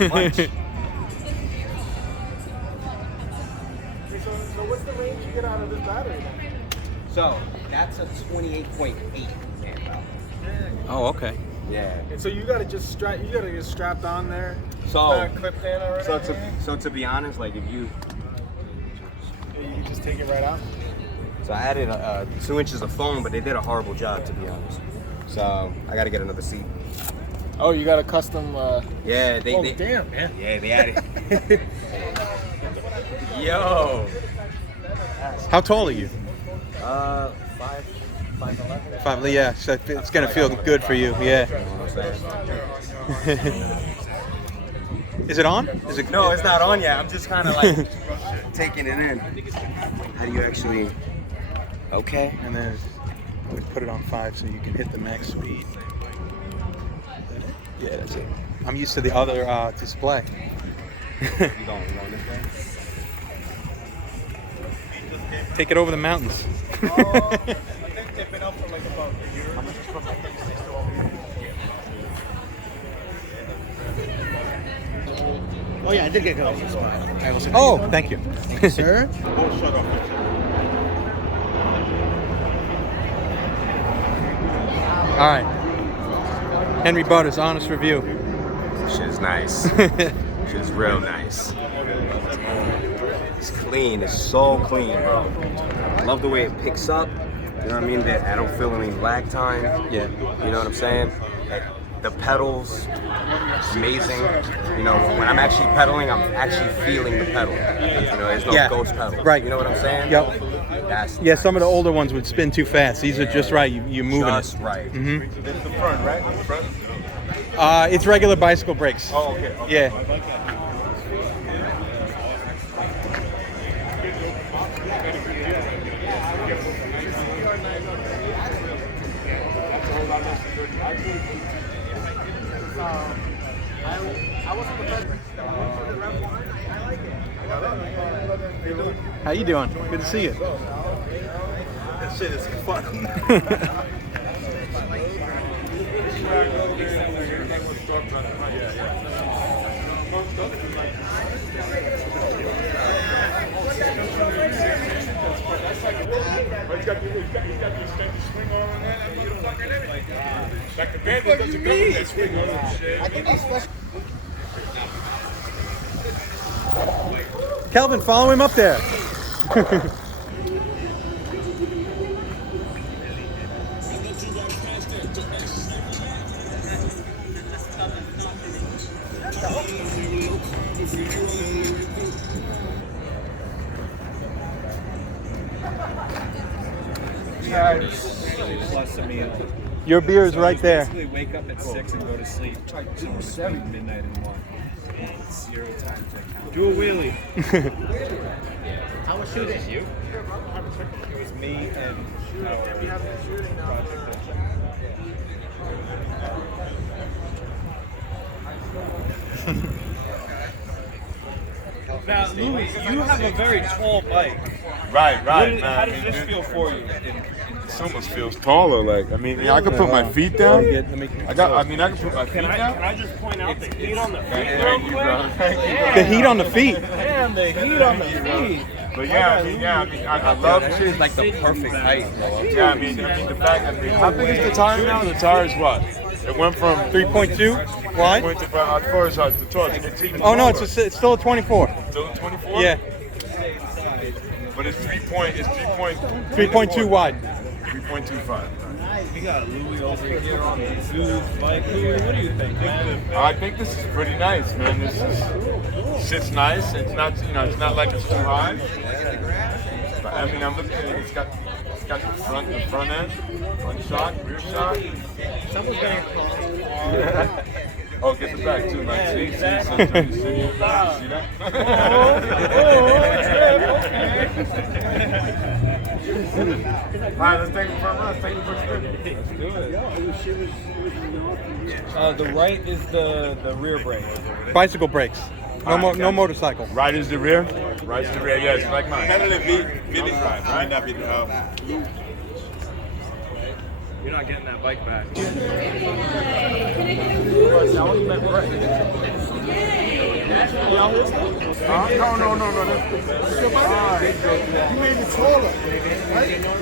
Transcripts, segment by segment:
much. So what's the range you get out of this battery then? So that's a 28.8 amp hour. Oh, okay. Yeah. And so you gotta just strapped on there. So Not clipped in already. so to be honest, like if you can just take it right out. So I added 2 inches of foam, but they did a horrible job, to be honest. So I got to get another seat. Oh, you got a custom. Yeah, they. Damn, man. Yeah, they added. Yo. How tall are you? 5'11". 5. Yeah, so it's gonna feel good for you. Yeah. You know what I'm saying? Is it on? Is it? No, it's not on yet. I'm just kind of like taking it in. How do you actually? Okay. And then I would put it on 5 so you can hit the max speed. Yeah, that's it. I'm used to the other display. You going this way? Take it over the mountains. I think they've been up for like about a year. How much is from Oh yeah, I did get good. Oh, thank you. Sir? All right. Henry Butters, honest review. Shit is nice. Shit is real nice. It's clean. It's so clean, bro. I love the way it picks up. You know what I mean? That I don't feel any lag time. Yeah. You know what I'm saying? The pedals, amazing. You know, when I'm actually pedaling, I'm actually feeling the pedal. You know, there's no ghost pedal. Right. You know what I'm saying? Yep. That's Yeah, some of the older ones would spin too fast. These are just right. You're moving just it. right. Mm-hmm. It's the front, right? The front? It's regular bicycle brakes. Oh, okay. Yeah. How you doing? Good to see you. That shit is fun. Kelvin, follow him up there. Plus a meal. Your beer is right there. Basically, wake up at 6 and go to sleep. Between midnight and 1. 0 time to count. Do a wheelie. How was shooting? You? It was me and. Now, Louis, you have a very tall bike. Right. How does this feel for you? This almost feels taller. Like, I mean, I could put my feet down. I can put my feet Can down. I just point out the heat on the feet Thank real you, bro. quick? Thank you, bro. The heat on the feet. Damn, the heat on the feet. But yeah, I love That shit is like the perfect height, bro. Yeah, I mean, the fact that how big is the tire now? The tire is what? It went from 3.2 wide. Went to as far as the torch. It's even Oh no, smaller. it's still a 24. Still 24. Yeah, But it's 3.2 wide. 3.25. We got Louis over here on the Zooz bike. Louis, what do you think, man? I think this is pretty nice, man. Sits nice. It's not, it's not like it's too high. But I mean, I'm looking at it. It's got the front end, front shot, rear shot. Someone's gonna Oh, get the back too, man. See, sometimes you see that? All right, let's take it for a run. Let's take it for a spin. The right is the rear brake. Bicycle brakes. No motorcycle. Right is the rear? Right is the rear, yes, like mine. You're not getting that bike back.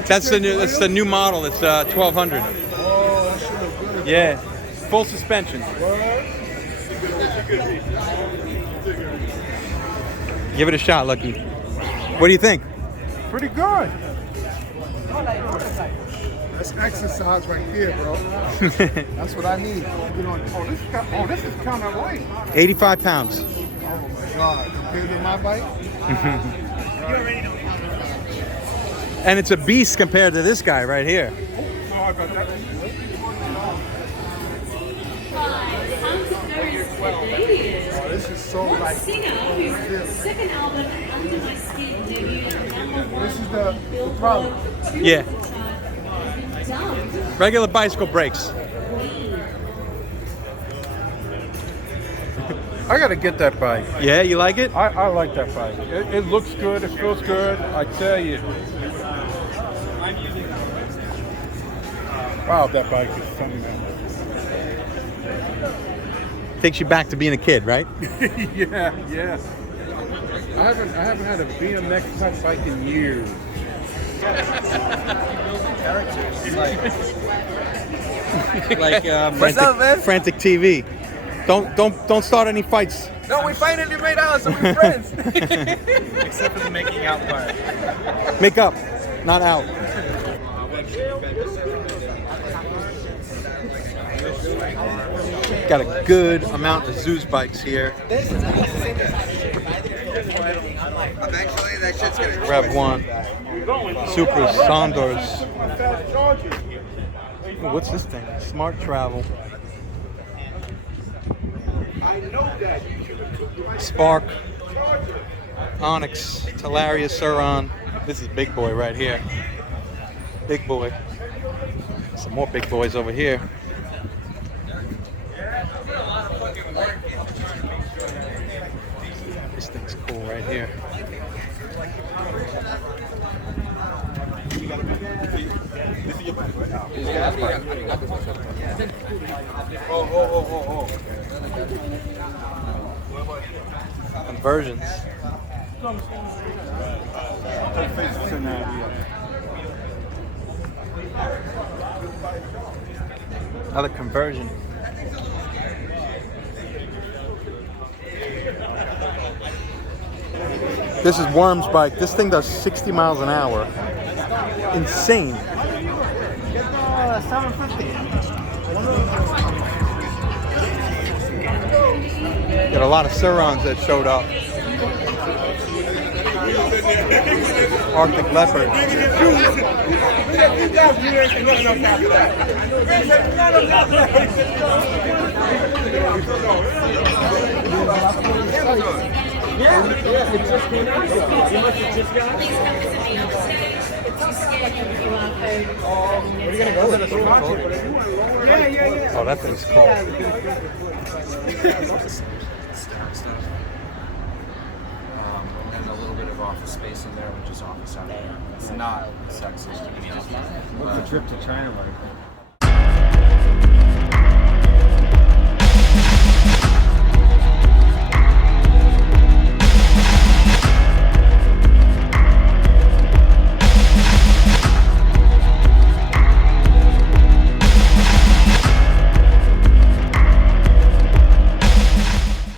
That's the new model. It's 1200. Yeah, full suspension. Give it a shot, Lucky. What do you think? Pretty good. That's exercise right there, bro. That's what I need. This is kind of light. 85 pounds. Oh my God. Compared to my bike? And it's a beast compared to this guy right here. Sorry about that. Oh, this is so light. Second album, Under My Skin, debuted This is the problem. Yeah. Regular bicycle brakes. I gotta get that bike. Yeah, you like it? I like that bike. It looks good. It feels good. I tell you. Wow, that bike is something else. Takes you back to being a kid, right? Yeah. I haven't had a BMX type bike in years. Like frantic TV. Don't start any fights. No, we fighting in right now, so we're friends. Except for the making out part. Make up, not out. Got a good amount of Zooz bikes here. Eventually, that shit's gonna Rev 1, Super Sondors. Oh, what's this thing? Smart Travel. Spark, Onyx, Talaria, Suron. This is big boy right here. Big boy. Some more big boys over here. This thing's cool right here. Conversions. Another conversion. This is Worm's bike. This thing does 60 miles an hour. Insane. Got a lot of Surons that showed up. Arctic Leopard. Oh, that thing's cool. And a little bit of office space in there, which is office out there. It's not sexist. What's the trip to China like?